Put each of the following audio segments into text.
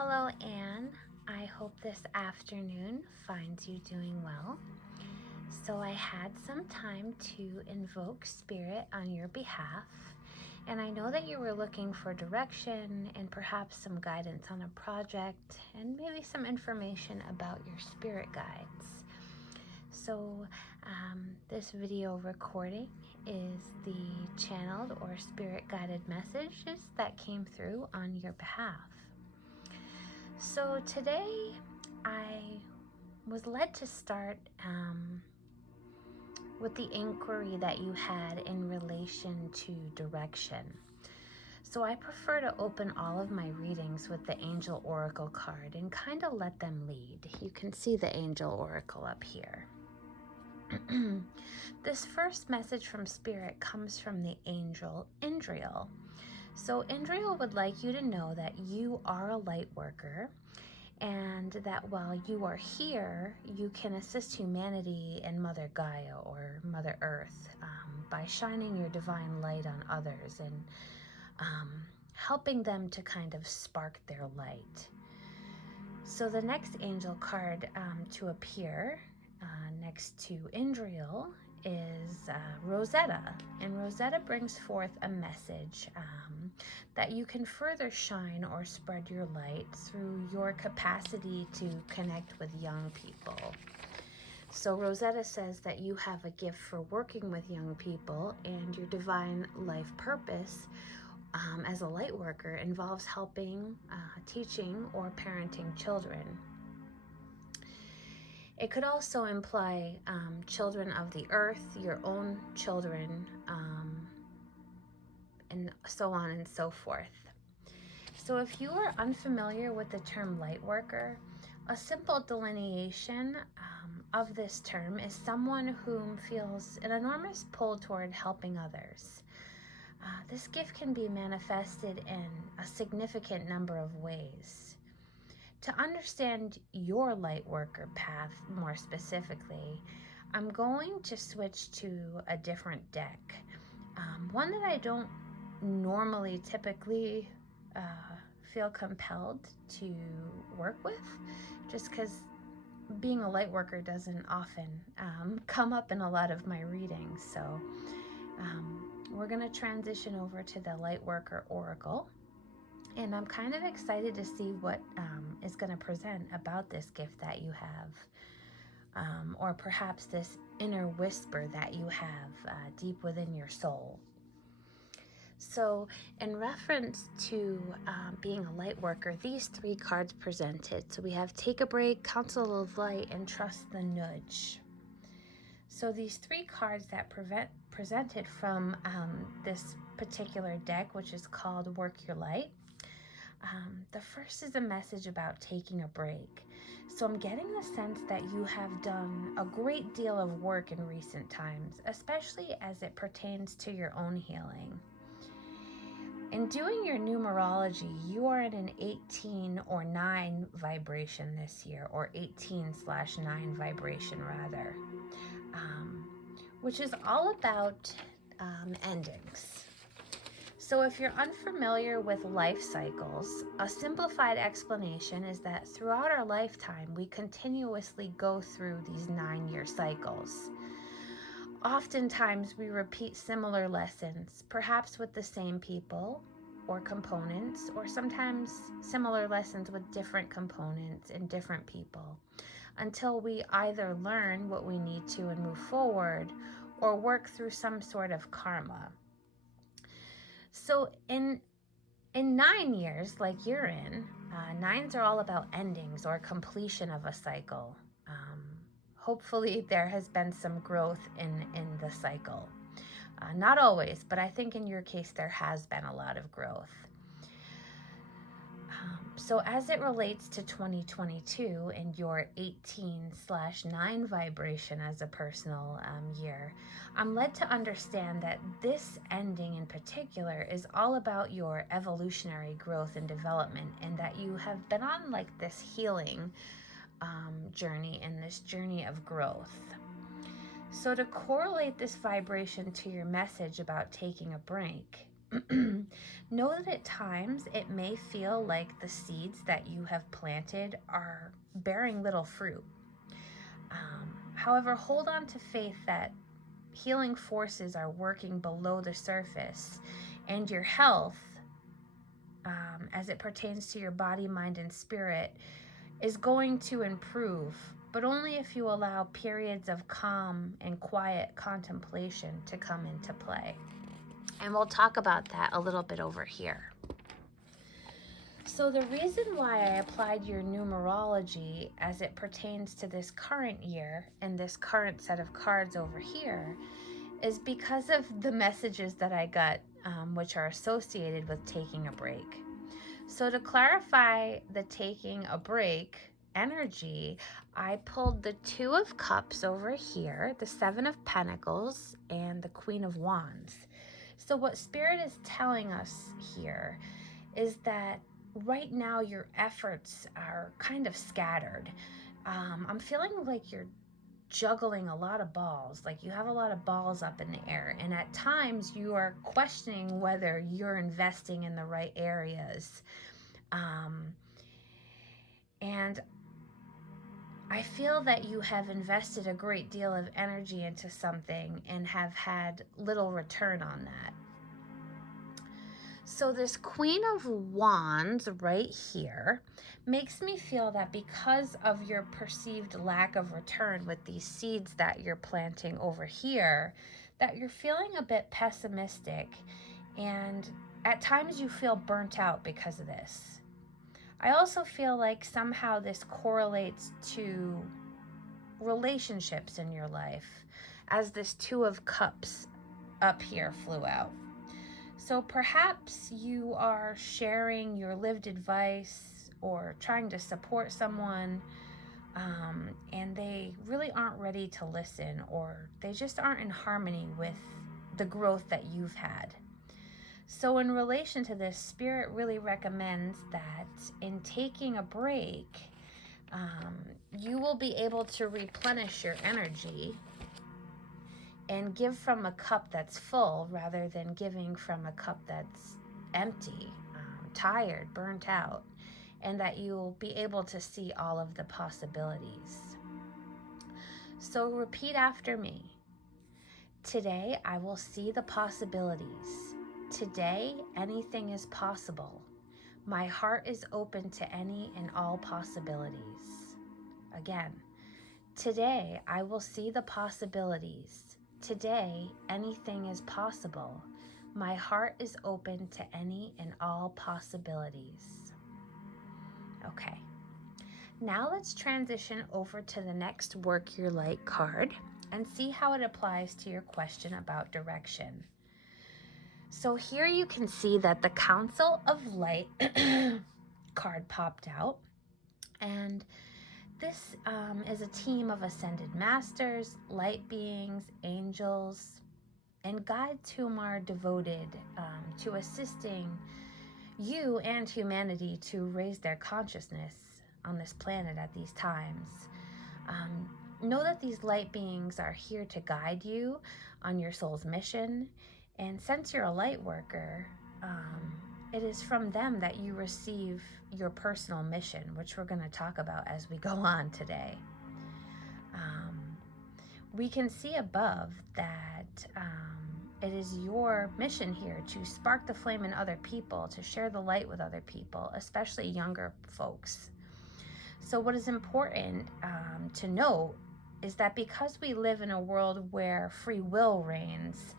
Hello, Anne. I hope this afternoon finds you doing well. So, I had some time to invoke spirit on your behalf, and I know that you were looking for direction and perhaps some guidance on a project and maybe some information about your spirit guides. So, this video recording is the channeled or spirit guided messages that came through on your behalf. So today I was led to start with the inquiry that you had in relation to direction. So I prefer to open all of my readings with the Angel Oracle card and kind of let them lead. You can see the Angel Oracle up here. This first message from Spirit comes from the angel Indriel. So Indriel would like you to know that you are a light worker, and that while you are here, you can assist humanity and Mother Gaia or Mother Earth by shining your divine light on others and helping them to kind of spark their light. So the next angel card to appear next to Indriel is Rosetta, and Rosetta brings forth a message that you can further shine or spread your light through your capacity to connect with young people. So Rosetta says that you have a gift for working with young people, and your divine life purpose as a light worker involves helping, teaching, or parenting children. It could also imply children of the earth, your own children, and so on and so forth. So if you are unfamiliar with the term light worker, a simple delineation of this term is someone whom feels an enormous pull toward helping others. This gift can be manifested in a significant number of ways. To understand your light worker path more specifically, I'm going to switch to a different deck. One that I don't normally typically feel compelled to work with, just because being a light worker doesn't often come up in a lot of my readings. So we're going to transition over to the Light Worker Oracle. And I'm kind of excited to see what is going to present about this gift that you have, or perhaps this inner whisper that you have deep within your soul. So in reference to being a light worker, these three cards presented. So we have Take a Break, Council of Light, and Trust the Nudge. So these three cards that presented from this particular deck, which is called Work Your Light, the first is a message about taking a break. So I'm getting the sense that you have done a great deal of work in recent times, especially as it pertains to your own healing. In doing your numerology, you are in an 18 or 9 vibration this year, or 18/9 vibration rather, which is all about endings. So if you're unfamiliar with life cycles, a simplified explanation is that throughout our lifetime, we continuously go through these 9-year cycles. Oftentimes, we repeat similar lessons, perhaps with the same people or components, or sometimes similar lessons with different components and different people, until we either learn what we need to and move forward, or work through some sort of karma. So in 9 years, like you're in, 9s are all about endings or completion of a cycle. Hopefully there has been some growth in the cycle. Not always, but I think in your case there has been a lot of growth. So as it relates to 2022 and your 18/9 vibration as a personal year, I'm led to understand that this ending in particular is all about your evolutionary growth and development, and that you have been on like this healing journey and this journey of growth. So to correlate this vibration to your message about taking a break, Know that at times it may feel like the seeds that you have planted are bearing little fruit. However, hold on to faith that healing forces are working below the surface, and your health, as it pertains to your body, mind, and spirit, is going to improve, but only if you allow periods of calm and quiet contemplation to come into play. And we'll talk about that a little bit over here. So the reason why I applied your numerology as it pertains to this current year and this current set of cards over here is because of the messages that I got, which are associated with taking a break. So to clarify the taking a break energy, I pulled the Two of Cups over here, the Seven of Pentacles, and the Queen of Wands. So what Spirit is telling us here is that right now your efforts are kind of scattered. I'm feeling like you're juggling a lot of balls, like you have a lot of balls up in the air, and at times you are questioning whether you're investing in the right areas. And I feel that you have invested a great deal of energy into something and have had little return on that. So this Queen of Wands right here makes me feel that because of your perceived lack of return with these seeds that you're planting over here, that you're feeling a bit pessimistic, and at times you feel burnt out because of this. I also feel like somehow this correlates to relationships in your life, as this Two of Cups up here flew out. So perhaps you are sharing your lived advice or trying to support someone, and they really aren't ready to listen, or they just aren't in harmony with the growth that you've had. So in relation to this, Spirit really recommends that in taking a break, you will be able to replenish your energy and give from a cup that's full rather than giving from a cup that's empty, tired, burnt out, and that you'll be able to see all of the possibilities. So repeat after me. Today I will see the possibilities. Today anything is possible. My heart is open to any and all possibilities. Again, today I will see the possibilities. Today, anything is possible. My heart is open to any and all possibilities. Okay, now let's transition over to the next Work Your Light card and see how it applies to your question about direction. So here you can see that the Council of Light card popped out, and this is a team of ascended masters, light beings, angels, and guides whom are devoted to assisting you and humanity to raise their consciousness on this planet at these times. Know that these light beings are here to guide you on your soul's mission, and since you're a light worker, it is from them that you receive your personal mission, which we're going to talk about as we go on today. We can see above that it is your mission here to spark the flame in other people, to share the light with other people, especially younger folks. So what is important to note is that because we live in a world where free will reigns,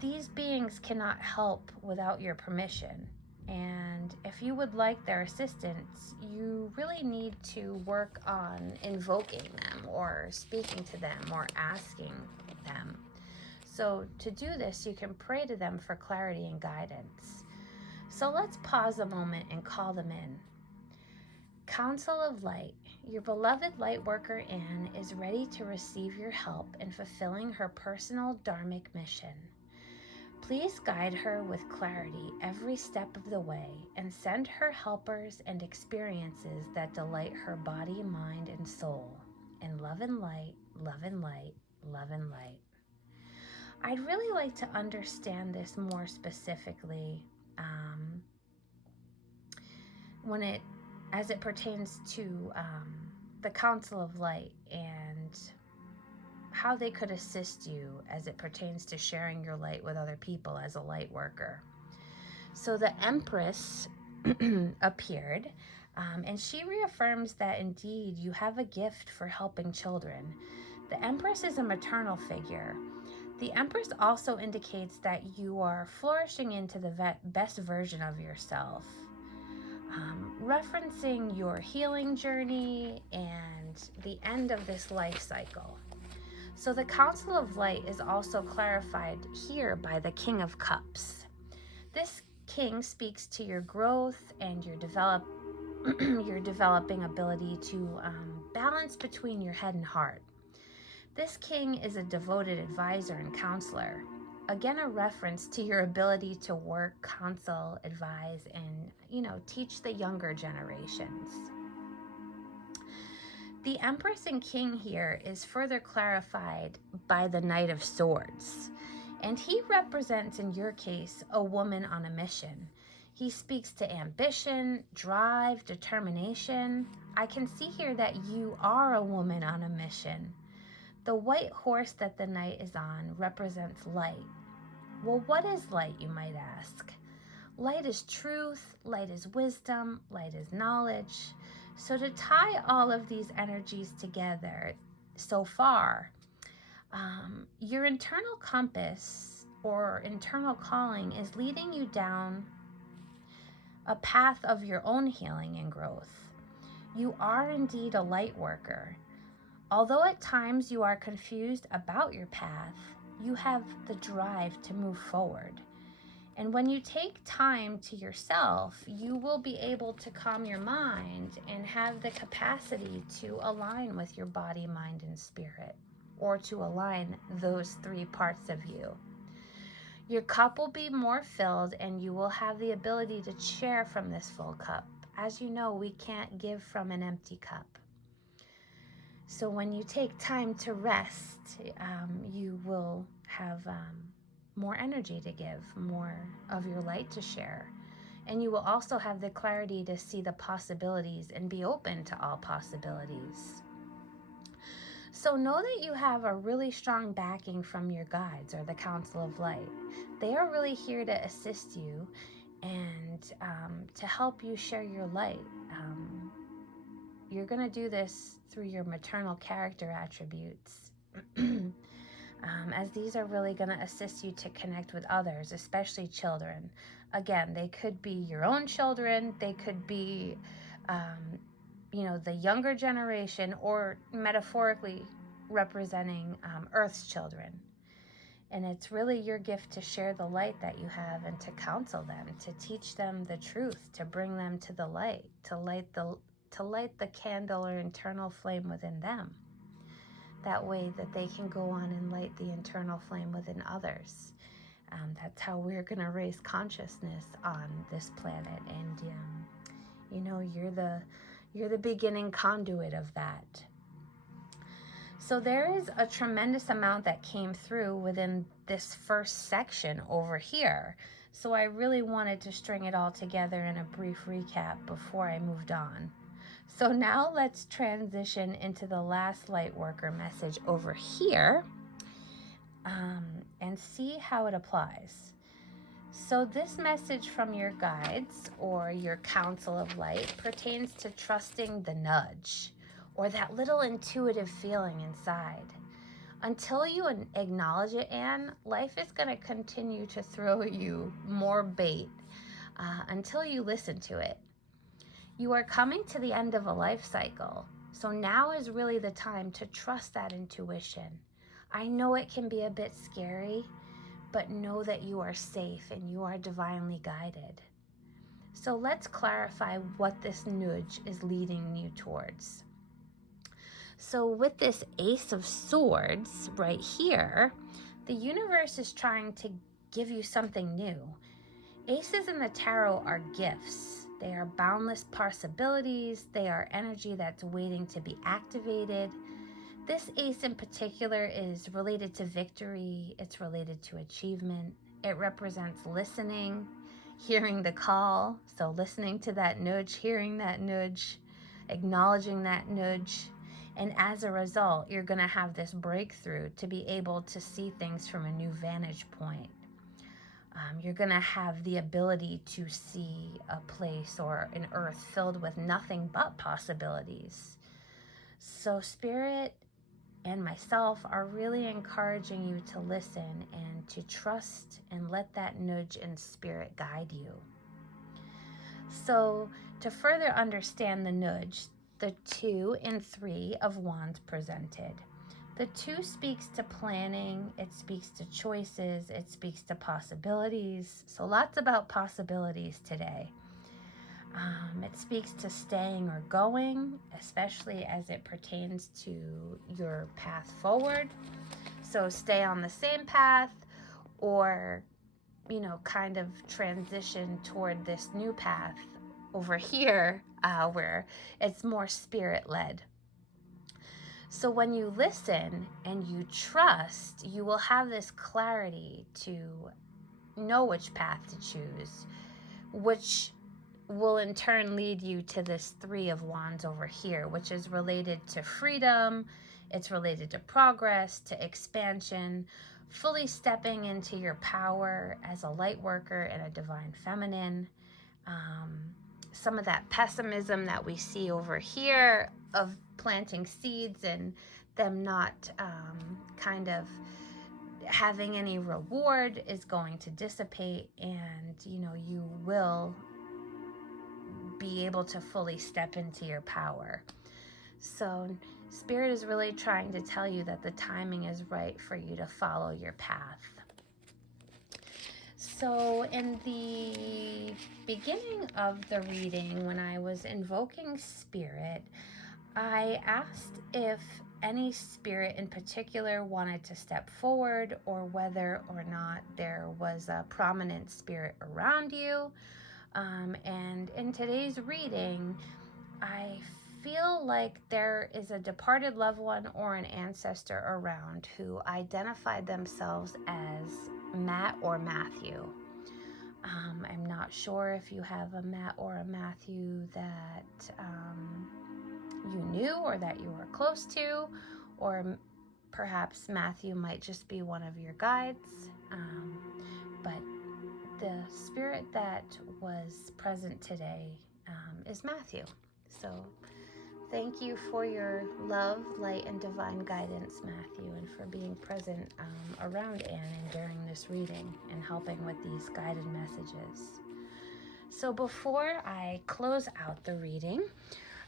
these beings cannot help without your permission. And if you would like their assistance, you really need to work on invoking them or speaking to them or asking them. So to do this, you can pray to them for clarity and guidance. So let's pause a moment and call them in. Council of Light, your beloved light worker Anne is ready to receive your help in fulfilling her personal dharmic mission. Please guide her with clarity every step of the way and send her helpers and experiences that delight her body, mind, and soul. In love and light, love and light, love and light. I'd really like to understand this more specifically as it pertains to the Council of Light and how they could assist you as it pertains to sharing your light with other people as a light worker. So the Empress appeared, and she reaffirms that indeed you have a gift for helping children. The Empress is a maternal figure. The Empress also indicates that you are flourishing into the best version of yourself, referencing your healing journey and the end of this life cycle. So the Council of Light is also clarified here by the King of Cups. This king speaks to your growth and your developing ability to balance between your head and heart. This king is a devoted advisor and counselor. Again, a reference to your ability to work, counsel, advise, and, teach the younger generations. The Empress and King here is further clarified by the Knight of Swords. And he represents, in your case, a woman on a mission. He speaks to ambition, drive, determination. I can see here that you are a woman on a mission. The white horse that the knight is on represents light. Well, what is light, you might ask? Light is truth, light is wisdom, light is knowledge. So to tie all of these energies together so far, your internal compass or internal calling is leading you down a path of your own healing and growth. You are indeed a light worker. Although at times you are confused about your path, you have the drive to move forward. And when you take time to yourself, you will be able to calm your mind and have the capacity to align with your body, mind, and spirit, or to align those three parts of you. Your cup will be more filled and you will have the ability to share from this full cup. As you know, we can't give from an empty cup. So when you take time to rest, you will have more energy to give, more of your light to share. And you will also have the clarity to see the possibilities and be open to all possibilities. So know that you have a really strong backing from your guides or the Council of Light. They are really here to assist you and to help you share your light. You're going to do this through your maternal character attributes, as these are really going to assist you to connect with others, especially children. Again, they could be your own children, they could be, the younger generation, or metaphorically representing Earth's children. And it's really your gift to share the light that you have and to counsel them, to teach them the truth, to bring them to the light, to light the candle or internal flame within them. That way that they can go on and light the internal flame within others. That's how we're going to raise consciousness on this planet. And, you're the beginning conduit of that. So there is a tremendous amount that came through within this first section over here. So I really wanted to string it all together in a brief recap before I moved on. So now let's transition into the last light worker message over here and see how it applies. So this message from your guides or your Council of Light pertains to trusting the nudge or that little intuitive feeling inside. Until you acknowledge it, Anne, life is going to continue to throw you more bait until you listen to it. You are coming to the end of a life cycle, so now is really the time to trust that intuition. I know it can be a bit scary, but know that you are safe and you are divinely guided. So let's clarify what this nudge is leading you towards. So with this Ace of Swords right here, the universe is trying to give you something new. Aces in the tarot are gifts. They are boundless possibilities. They are energy that's waiting to be activated. This ace in particular is related to victory. It's related to achievement. It represents listening, hearing the call. So listening to that nudge, hearing that nudge, acknowledging that nudge. And as a result, you're going to have this breakthrough to be able to see things from a new vantage point. You're going to have the ability to see a place or an earth filled with nothing but possibilities. So Spirit and myself are really encouraging you to listen and to trust and let that nudge in spirit guide you. So to further understand the nudge, the 2 and 3 of wands presented. The 2 speaks to planning, it speaks to choices, it speaks to possibilities. So lots about possibilities today. It speaks to staying or going, especially as it pertains to your path forward. So stay on the same path or, kind of transition toward this new path over here where it's more spirit-led. So when you listen and you trust, you will have this clarity to know which path to choose, which will in turn lead you to this 3 of wands over here, which is related to freedom, it's related to progress, to expansion, fully stepping into your power as a light worker and a divine feminine. Some of that pessimism that we see over here of planting seeds and them not kind of having any reward is going to dissipate, and you will be able to fully step into your power. So Spirit is really trying to tell you that the timing is right for you to follow your path. So in the beginning of the reading, when I was invoking Spirit, I asked if any spirit in particular wanted to step forward, or whether or not there was a prominent spirit around you. And in today's reading, I feel like there is a departed loved one or an ancestor around who identified themselves as Matt or Matthew. I'm not sure if you have a Matt or a Matthew that you knew or that you were close to, or perhaps Matthew might just be one of your guides. But the spirit that was present today is Matthew. So thank you for your love, light, and divine guidance, Matthew, and for being present around Anne during this reading and helping with these guided messages. So before I close out the reading,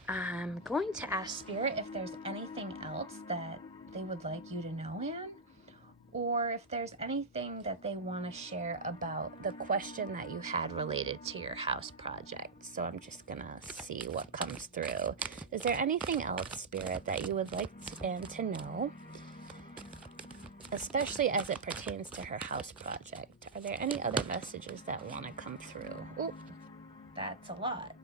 I'm going to ask Spirit if there's anything else that they would like you to know, Anne, or if there's anything that they want to share about the question that you had related to your house project. So I'm just going to see what comes through. Is there anything else, Spirit, that you would like Anne to know, especially as it pertains to her house project? Are there any other messages that want to come through? Oh, that's a lot.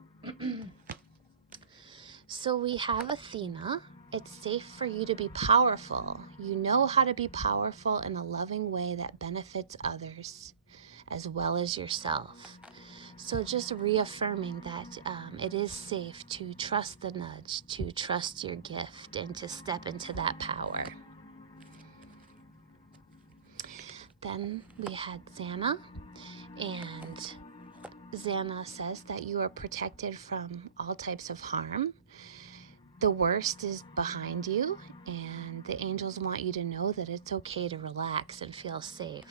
So we have Athena. It's safe for you to be powerful. You know how to be powerful in a loving way that benefits others as well as yourself. So just reaffirming that it is safe to trust the nudge, to trust your gift, and to step into that power. Then we had Xana, and Xana says that you are protected from all types of harm. The worst is behind you, and the angels want you to know that it's okay to relax and feel safe.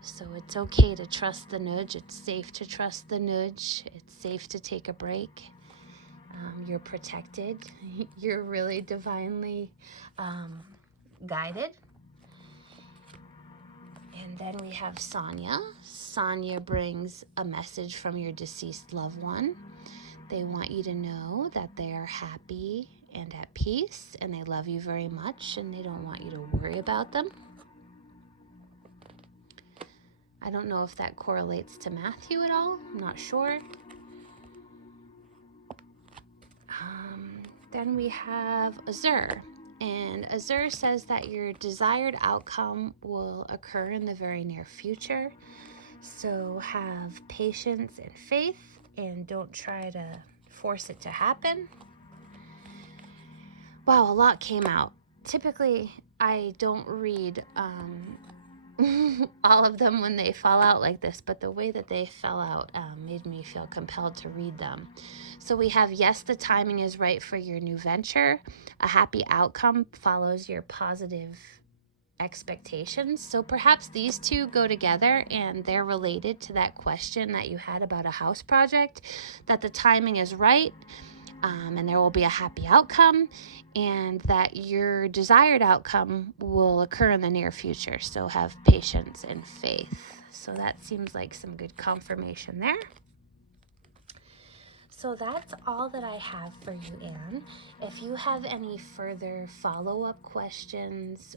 So it's okay to trust the nudge. It's safe to trust the nudge. It's safe to take a break. You're protected. You're really divinely guided. And then we have Sonia. Sonia brings a message from your deceased loved one. They want you to know that they are happy and at peace, and they love you very much, and they don't want you to worry about them. I don't know if that correlates to Matthew at all. I'm not sure. Then we have Azur. And Azure says that your desired outcome will occur in the very near future. So have patience and faith and don't try to force it to happen. Wow, a lot came out. Typically, I don't read all of them when they fall out like this, but the way that they fell out made me feel compelled to read them. So we have, yes, the timing is right for your new venture. A happy outcome follows your positive expectations. So perhaps these two go together and they're related to that question that you had about a house project, that the timing is right. And there will be a happy outcome, and that your desired outcome will occur in the near future. So have patience and faith. So that seems like some good confirmation there. So that's all that I have for you, Anne. If you have any further follow-up questions,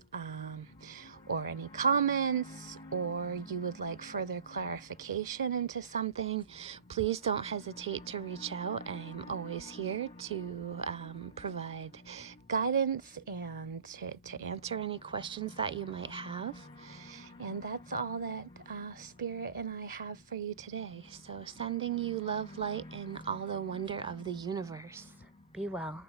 or any comments, or you would like further clarification into something, please don't hesitate to reach out. I'm always here to provide guidance and to answer any questions that you might have. And that's all that Spirit and I have for you today. So sending you love, light, and all the wonder of the universe. Be well.